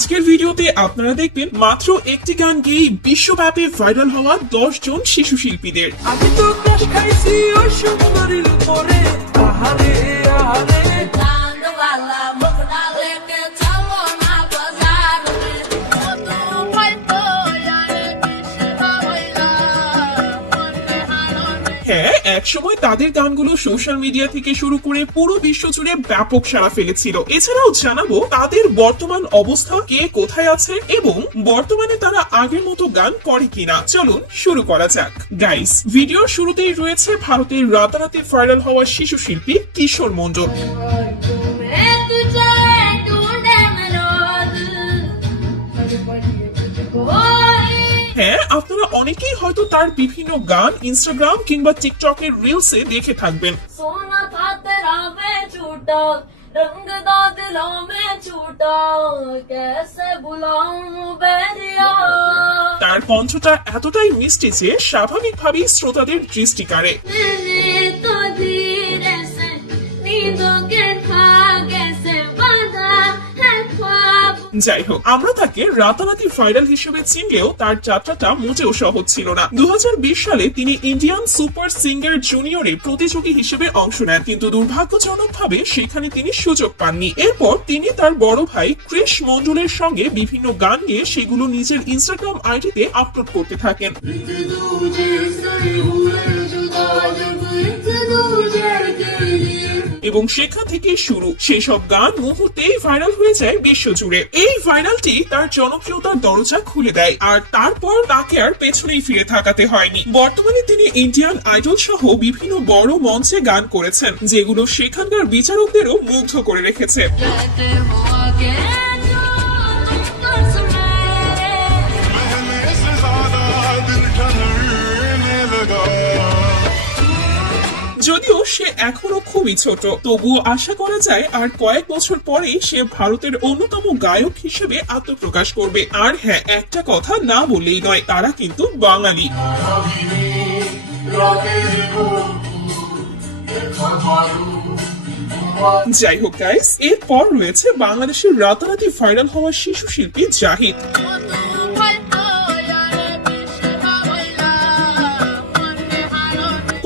আজকের ভিডিওতে আপনারা দেখবেন মাত্র একটি গান গেয়েই বিশ্বব্যাপী ভাইরাল হওয়া 10 জন শিশু শিল্পীদের। আমি তো ক্রাশ খাইছি ওই সুন্দরীর উপরে, আহারে আহারে চাঁদওয়ালা মুখটা লেকে চলো না বাজারে কত পাইতো আরে বিশবা হইলা মনে হারনে। হ্যাঁ, একসময় তাদের গানগুলো সোশ্যাল মিডিয়া থেকে শুরু করে পুরো বিশ্ব জুড়ে ব্যাপক সাড়া ফেলেছিল। এছাড়াও জানাবো তাদের বর্তমান অবস্থা, কে কোথায় আছে এবং বর্তমানে তারা আগের মতো গান করে কিনা। চলুন শুরু করা যাক। গাইস, ভিডিওর শুরুতেই রয়েছে ভারতের রাতারাতি ভাইরাল হওয়া শিশু শিল্পী কিশোর মন্ডল। मैं तुझे ढूंढे मैं रोज कोई হ্যাঁ, আপনারা অনেকেই হয়তো তার বিভিন্ন গান ইনস্টাগ্রাম কিংবা টিকটকের রিলসে দেখে থাকবেন। सोना था तेरा मैं छूटा रंग दा दिलों में छूटा कैसे भुलाऊं बेरिया। তার কণ্ঠটা এতটাই মিষ্টি যে স্বাভাবিকভাবেই শ্রোতাদের দৃষ্টি কাড়ে। मैंने तो धीरे से नींदों के धागे से बांधा है ख्वाब। যাই হোক, আমরা তাকে রাতারাতি ভাইরাল হিসেবে চিনলেও তার যাত্রাটা মোটেও সহজ ছিল না। 2020 সালে তিনি ইন্ডিয়ান সুপার সিঙ্গার জুনিয়রে প্রতিযোগী হিসেবে অংশ নেন, কিন্তু দুর্ভাগ্যজনকভাবে সেখানে তিনি সুযোগ পাননি। এরপর তিনি তার বড় ভাই ক্রিশ মন্ডলের সঙ্গে বিভিন্ন গান গেয়ে সেগুলো নিজের ইনস্টাগ্রাম আইডিতে আপলোড করতে থাকেন। এবং সেখান থেকে শুরু, সেসব গান মুহূর্তেই ভাইরাল হয়ে যায় বিশ্বজুড়ে। এই ভাইরালটি তার জনপ্রিয়তার দরজা খুলে দেয়, আর তারপর তাকে আর পেছনেই ফিরে তাকাতে হয়নি। বর্তমানে তিনি ইন্ডিয়ান আইডল সহ বিভিন্ন বড় মঞ্চে গান করেছেন, যেগুলো সেখানকার বিচারকদেরও মুগ্ধ করে রেখেছে। कहते हो आगे जो तुम कर सुनाए पहले से ज्यादा दिल ठहरने लगा। যদিও সে এখনো খুবই ছোট, তবুও আশা করা যায় আর কয়েক বছর পরেই সে ভারতের অন্যতম গায়ক হিসেবে আত্মপ্রকাশ করবে। আর হ্যাঁ, একটা কথা না বললেই নয়, তারা কিন্তু বাঙালি। যাই হোক গাইস, এরপর রয়েছে বাংলাদেশের রাতারাতি ভাইরাল হওয়া শিশু শিল্পী জাহিদ।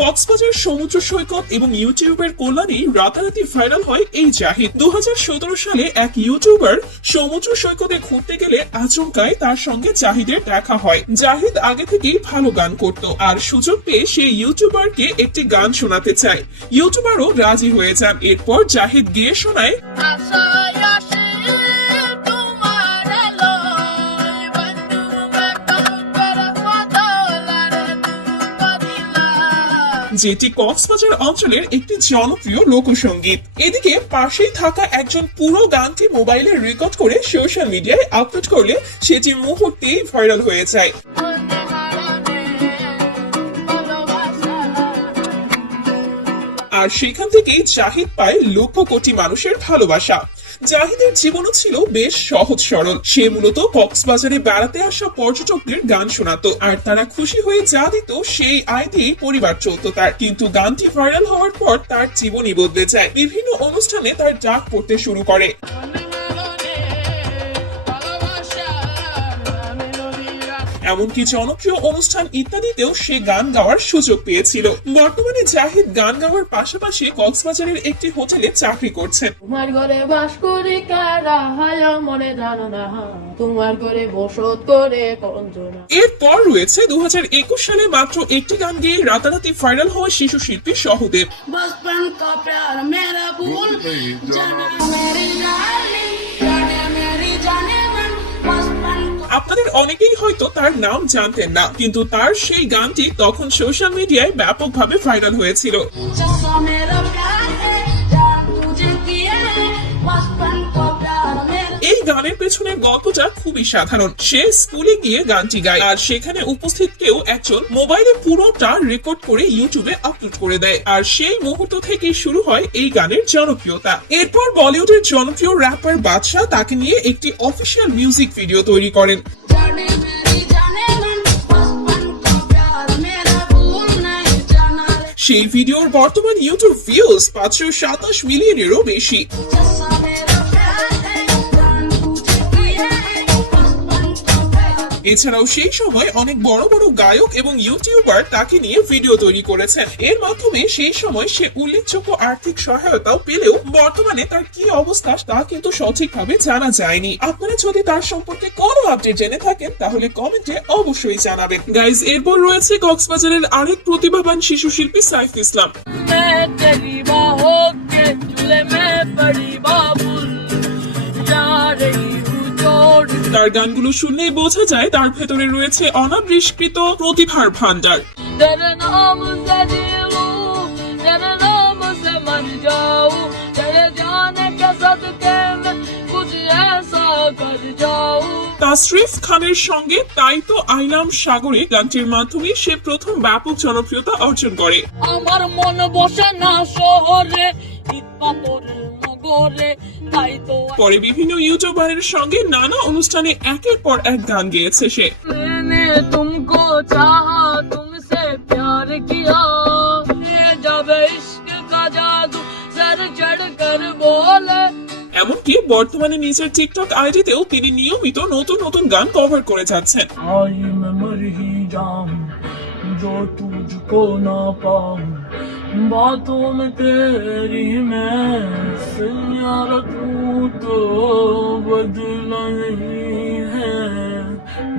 কক্সবাজার সমুদ্র সৈকত এবং ইউটিউবের কল্যাণে রাতারাতি ভাইরাল হয় এই জাহিদ। 2017 সালে এক ইউটিউবার সমুদ্র সৈকতে ঘুরতে গেলে আচমকায় তার সঙ্গে জাহিদের দেখা হয়। জাহিদ আগে থেকেই ভালো গান করত, আর সুযোগ পেয়ে সে ইউটিউবারকে একটি গান শোনাতে চায়। ইউটিউবারও রাজি হয়ে যান। এরপর জাহিদ গেয়ে শোনায় যেটি কক্সবাজার অঞ্চলের একটি জনপ্রিয় লোকসঙ্গীত। এদিকে পাশেই থাকা একজন পুরো গানটি মোবাইলে রেকর্ড করে সোশ্যাল মিডিয়ায় আপলোড করলে সেটি মুহূর্তেই ভাইরাল হয়ে যায়। আর সেখান থেকেই জাহিদ পায় লক্ষ কোটি মানুষের ভালোবাসা। জাহিদের জীবনও ছিল বেশ সহজ সরল। সে মূলত কক্সবাজারে বেড়াতে আসা পর্যটকদের গান শোনাতো, আর তারা খুশি হয়ে যা দিত সেই আয় দিয়েই পরিবার চলত তার। কিন্তু গানটি ভাইরাল হওয়ার পর তার জীবনই বদলে যায়। বিভিন্ন অনুষ্ঠানে তার ডাক পড়তে শুরু করে। এমনকি জনপ্রিয় অনুষ্ঠান ইত্যাদিতেও সে গান গাওয়ার সুযোগ পেয়েছিল। বর্তমানে জাহিদ গান গাওয়ার পাশাপাশি কক্সবাজারের একটি হোটেলে চাকরি করছেন। তোমার ঘরে বাস করে কারা হায় মনে জানো না, তোমার ঘরে বসত করে কঞ্জনা। এরপর রয়েছে 2021 সালে মাত্র একটি গান গেয়ে রাতারাতি ভাইরাল হওয়া শিশু শিল্পী সহদেব। बचपन का प्यार मेरा भूल जाना मेरी डार्लिंग जाने मेरी जाने मन बचपन আপনাদের অনেকেই হয়তো তার নাম জানতেন না, কিন্তু তার সেই গানটি তখন সোশ্যাল মিডিয়ায় ব্যাপকভাবে ভাইরাল হয়েছিল। जैसा मेरा प्यार है जान तुझे किया है बचपन का प्यार मेरा। এই গানের পেছনে গল্পটা খুবই সাধারণ। সে স্কুলে গিয়ে গানটি গায়, আর সেখানে উপস্থিত কেউ একজন মোবাইলে পুরোটা রেকর্ড করে ইউটিউবে আপলোড করে দেয়। আর সেই মুহূর্ত থেকেই শুরু হয় এই গানের জনপ্রিয়তা। এরপর বলিউডের জনপ্রিয় র্যাপার বাদশাহ তাকে নিয়ে একটি অফিসিয়াল মিউজিক ভিডিও তৈরি করেন। जाने मेरी जाने मन बचपन का प्यार मेरा भूल नहीं जाना रे। সেই ভিডিওর বর্তমান ইউটিউব ভিউজ 527 মিলিয়নেরও বেশি। जैसा मेरा प्यार है जान तुझे किया है এছাড়াও সেই সময় অনেক বড় বড় গায়ক এবং ইউটিউবার তাকে নিয়ে ভিডিও তৈরি করেছেন। এর মাধ্যমে সেই সময় সে উল্লেখযোগ্য আর্থিক সহায়তাও পেলেও বর্তমানে তার কি অবস্থা তা কিন্তু সঠিকভাবে জানা যায়নি। আপনারা যদি তার সম্পর্কে কোনো আপডেট জেনে থাকেন তাহলে কমেন্টে অবশ্যই জানাবেন। গাইজ, এরপর রয়েছে কক্সবাজারের আরেক প্রতিভাবান শিশু শিল্পী সাইফ ইসলাম। मैं तेरी बाहों के झूले में पड़ी बाबुल जा रही हूँ छोड़ তার গানগুলো শুনলেই বোঝা যায় তার ভেতরে রয়েছে অনাবিষ্কৃত প্রতিভার ভান্ডার। तेरे नाम से जी लूं तेरे नाम से मर जाऊं तेरे जाने के सदके में कुछ ऐसा कर जाऊं তাসরিফ খানের সঙ্গে তাই তো আইলাম সাগরে গানটির মাধ্যমে সে প্রথম ব্যাপক জনপ্রিয়তা অর্জন করে। আমার মন বসে না শহরে ইট পাথরের নগরে তাই তো পরে বিভিন্ন ইউটিউবারের সঙ্গে নানা অনুষ্ঠানে একের পর এক গান গেয়েছে সে। मैंने तुमको चाहा तुमसे प्यार किया ये जब इश्क का जादू सर चढ़ कर बोले এমনকি বর্তমানে নিজের টিকটক আইডিতেও তিনি নিয়মিত নতুন নতুন গান কভার করে যাচ্ছেন। आई मैं मर ही जाऊं जो तुझको ना पाऊं बातों में तेरी मैं यारा तू तो बदला नहीं है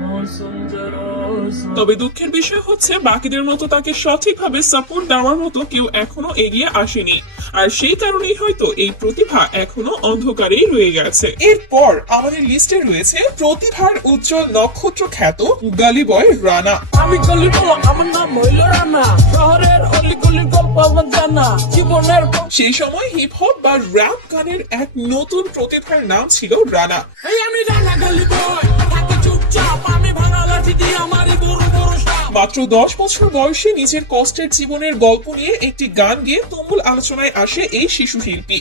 मौसम जरा सा তবে দুঃখের বিষয় হচ্ছে বাকিদের মতো তাকে সঠিকভাবে সাপোর্ট দেওয়ার মতো কেউ এখনো এগিয়ে আসেনি, আর সেই কারণেই হয়তো এই প্রতিভা এখনো অন্ধকারেই রয়ে গেছে। এরপর আমাদের লিস্টে রয়েছে প্রতিভার উজ্জ্বল নক্ষত্র খ্যাত গালি বয় রানা। আমি গলি বলা আমার নাম হইল রানা শহরের অলি গলির গল্প আমার জানা জীবনের সেই সময় হিপ হপ বা র‍্যাপ গানের এক নতুন প্রতিভার নাম ছিল রানা। এই আমি রানা গলি বয় থাকে চুপচাপ আমি ভাঙা লাঠি দিয়ে আমারই বড় বড় সাপ মাত্র 10 বছর বয়সে নিজের কষ্টের জীবনের গল্প নিয়ে একটি গান গেয়ে তুমুল আলোচনায় আসে এই শিশু শিল্পী।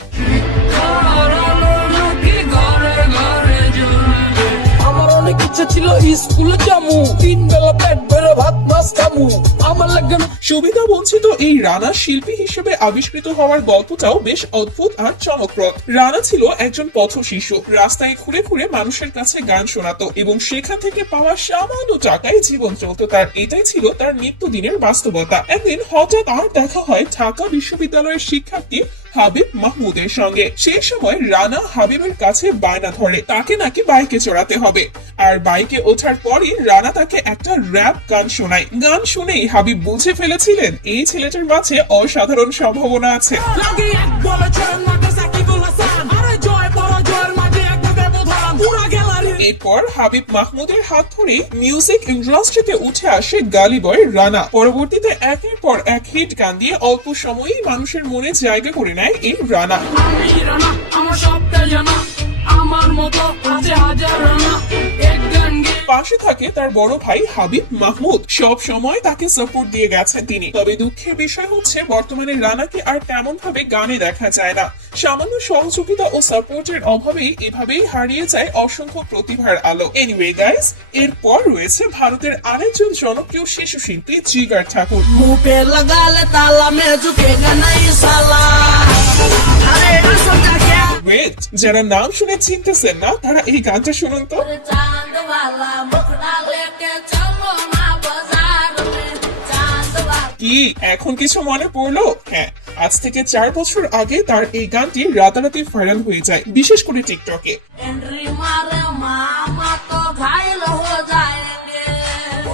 আমার অনেক ইচ্ছা ছিল স্কুলে যামু 3 বেলা পেট ভরে ভাত মাছ খামু আমার লাগে সুবিধা বঞ্চিত এই রানা শিল্পী হিসেবে আবিষ্কৃত হওয়ার গল্পটাও বেশ অদ্ভুত আর চমকপ্রদ। রানা ছিল একজন পথ শিশু, রাস্তায় ঘুরে ঘুরে মানুষের কাছে গান শোনাতো এবং সেখান থেকে পাওয়া সামান্য টাকায় জীবন চলত তার। এটাই ছিল তার নিত্যদিনের বাস্তবতা। একদিন হঠাৎ আর দেখা হয় ঢাকা বিশ্ববিদ্যালয়ের শিক্ষার্থী হাবিব মাহমুদের সঙ্গে। সেই সময় রানা হাবিবের কাছে বায়না ধরে তাকে নাকি বাইকে চড়াতে হবে, আর বাইকে ওঠার পরই রানা তাকে একটা র‍্যাপ গান শোনায়। গান শুনেই হাবিব বুঝে ফেলেছিলেন এই ছেলেটার মাঝে অসাধারণ সম্ভাবনা আছে। লাগে এক বলে ছয় মাকে সাকি বলেছেন আরে জয় পরাজয়ের মাঝে এক ব্যবধান পুরো গ্যালারি। এরপর হাবিব মাহমুদের হাত ধরে মিউজিক ইন্ডাস্ট্রিতে উঠে আসে গালি বয় রানা। পরবর্তীতে একের পর এক হিট গান দিয়ে অল্প সময়েই মানুষের মনে জায়গা করে নেয় এই রানা। আমি রানা আমার সবটা জানা আমার মতো আছে হাজার রানা এক গান গেয়ে পাশে থাকে তার বড় ভাই হাবিব মাহমুদ, সব সময় তাকে সাপোর্ট দিয়ে গেছেন তিনি। তবে দুঃখের বিষয় হচ্ছে বর্তমানে রানাকে আর তেমন ভাবে গানে দেখা যায় না। সামান্য সহযোগিতা ও সাপোর্টের অভাবেই এভাবেই হারিয়ে যায় অসংখ্য প্রতিভার আলো। এনিওয়ে গাইস, এরপর রয়েছে ভারতের আরেকজন জনপ্রিয় শিশু শিল্পী জিগার ঠাকুর। मुंह पे लगा ले ताला मैं झुकेगा नहीं साला अरे सोचा क्या ওয়েট, যারা নাম শুনে চিনতেছেন না তারা এই গানটা শুনুন তো। चांद वाला मुखड़ा लेके चलो ना बाजार में चांद वाला কি এখন কিছু মনে পড়লো? হ্যাঁ, আজ থেকে 4 বছর আগে তার এই গানটি রাতারাতি ভাইরাল হয়ে যায়, বিশেষ করে টিকটকে। एंट्री मारे मामा तो घायल हो जाएंगे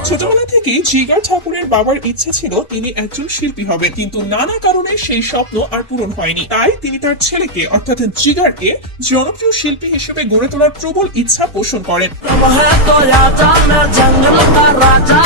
ছোটবেলা থেকেই জিগার ঠাকুরের বাবার ইচ্ছে ছিল তিনি একজন শিল্পী হবেন, কিন্তু নানা কারণে সেই স্বপ্ন আর পূরণ হয়নি। তাই তিনি তার ছেলেকে অর্থাৎ জিগারকে জনপ্রিয় শিল্পী হিসেবে গড়ে তোলার প্রবল ইচ্ছা পোষণ করেন। अब है तो राजा मैं जंगल का राजा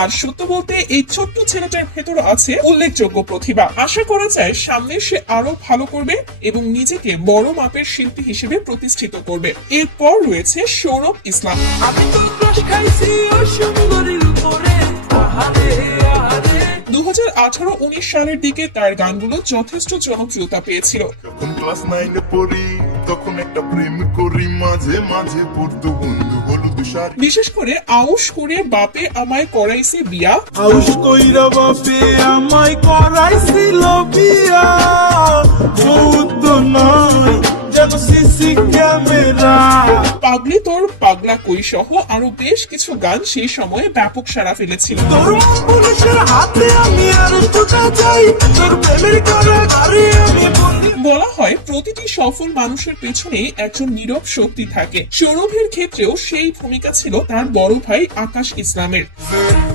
আর সত্য বলতে এই ছোট্ট ছেলেটার ভেতর আছে উল্লেখযোগ্য প্রতিভা। আশা করা যায় সামনে সে আরো ভালো করবে এবং নিজেকে বড় মাপের শিল্পী হিসেবে প্রতিষ্ঠিত করবে। এরপর রয়েছে সৌরভ ইসলাম। আমি তো ক্রাশ খাইছি ও সুন্দরীর উপরে আহারে আহারে 2018-19 সালের দিকে তার গানগুলো যথেষ্ট জনপ্রিয়তা পেয়েছিল। যখন ক্লাস 9-এ পড়ি তখন একটা প্রেম করি, মাঝে মাঝে পড়তো বন্ধু হলুদ শাড়ি। বিশেষ করে আউশ করে বাপে আমায় করাইছে বিয়া, আউশ কইরা বাপে আমায় করাইছিল বিয়া, বৌদ্ধ নয় যেন সিসি ক্যামেরা। পাগল পাগলি তোর পাগলা কই সহ আরো বেশ কিছু গান সেই সময়ে ব্যাপক সাড়া ফেলেছিল। তোর মন পুলিশের হাতে আমি আর তোটা চাই, তোর প্রেমের কারাগারে আমি বন্দি। বলা হয় প্রতিটি সফল মানুষের পেছনে একজন নীরব শক্তি থাকে। সৌরভের ক্ষেত্রেও সেই ভূমিকা ছিল তার বড় ভাই আকাশ ইসলামের।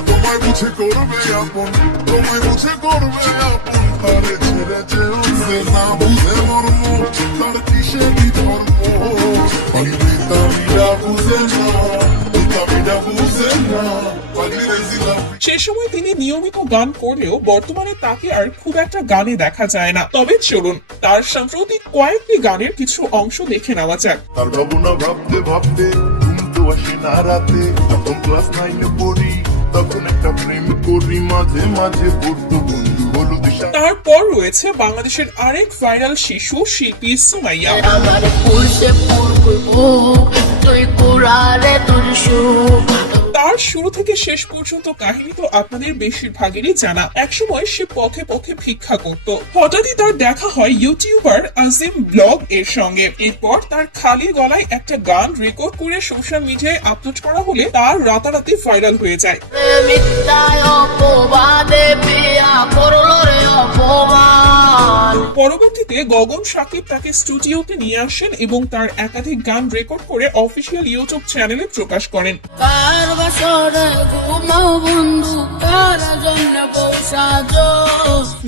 তোমায় বুঝে করবে আপন, তোমায় বুঝে করবে আপন, তারে ছেড়ে যেও যে না বুঝে মর্ম, তার কিসেরই ধর্ম, পিতামিরা বুঝে না, পিতামিরা বুঝে না, পাগলিরে জিলাপি। সে সময় তিনি নিয়মিত গান করলেও বর্তমানে তাকে আর খুব একটা গানে দেখা যায় না। তবে চলুন তার সাম্প্রতিক কয়েকটি গানের কিছু অংশ দেখে নেওয়া যাক। তার ভাবনা ভাবতে ভাবতে ঘুম তো আসে না রাতে, যখন ক্লাস 9 পড়ি তখন একটা প্রেম করি, মাঝে মাঝে পড়তো বন্ধু হলো দিশা। তারপর রয়েছে বাংলাদেশের আরেক ভাইরাল শিশু শিল্পী সুমাইয়া। আমার পুরুষে পুরকুই বুক তুই কুড়ালে তোর সুখ তার শুরু থেকে শেষ পর্যন্ত কাহিনী তো আপনাদের বেশিরভাগেরই জানা। একসময় সে পথে পথে ভিক্ষা করত। হঠাৎই তার দেখা হয় ইউটিউবার আজিম ব্লগ এর সঙ্গে। এরপর তার খালি গলায় একটা গান রেকর্ড করে সোশ্যাল মিডিয়ায় আপলোড করা হলে তার রাতারাতি ভাইরাল হয়ে যায়। মিথ্যায় অপবাদে বিয়া করলো রে অপমান পরবর্তীতে গগন সাকিব তাকে স্টুডিওতে নিয়ে আসেন এবং তার একাধিক গান রেকর্ড করে অফিসিয়াল ইউটিউব চ্যানেলে প্রকাশ করেন। কার বাসরে ঘুমাও বন্ধু কার জন্য বউ সাজো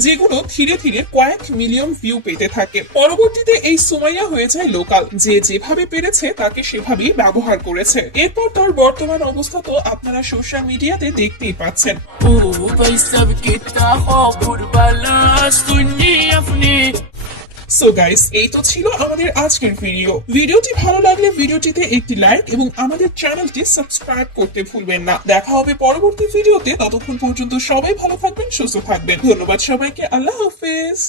যেগুলো ধীরে ধীরে কয়েক মিলিয়ন ভিউ পেতে থাকে। পরবর্তীতে এই সুমাইয়া হয়ে যায় লোকাল। যে যেভাবে পেরেছে তাকে সেভাবেই ব্যবহার করেছে। এরপর তার বর্তমান অবস্থা তো আপনারা সোশ্যাল মিডিয়াতে দেখতেই পাচ্ছেন। وبيسب كده خبر بلاش دنيا فني সো গাইস, এই তো ছিল আমাদের আজকের ভিডিও। ভিডিওটি ভালো লাগলে ভিডিওটিতে একটি লাইক এবং আমাদের চ্যানেলটি সাবস্ক্রাইব করতে ভুলবেন না। দেখা হবে পরবর্তী ভিডিওতে। ততক্ষণ পর্যন্ত সবাই ভালো থাকবেন, সুস্থ থাকবেন। ধন্যবাদ সবাইকে। আল্লাহ হাফেজ।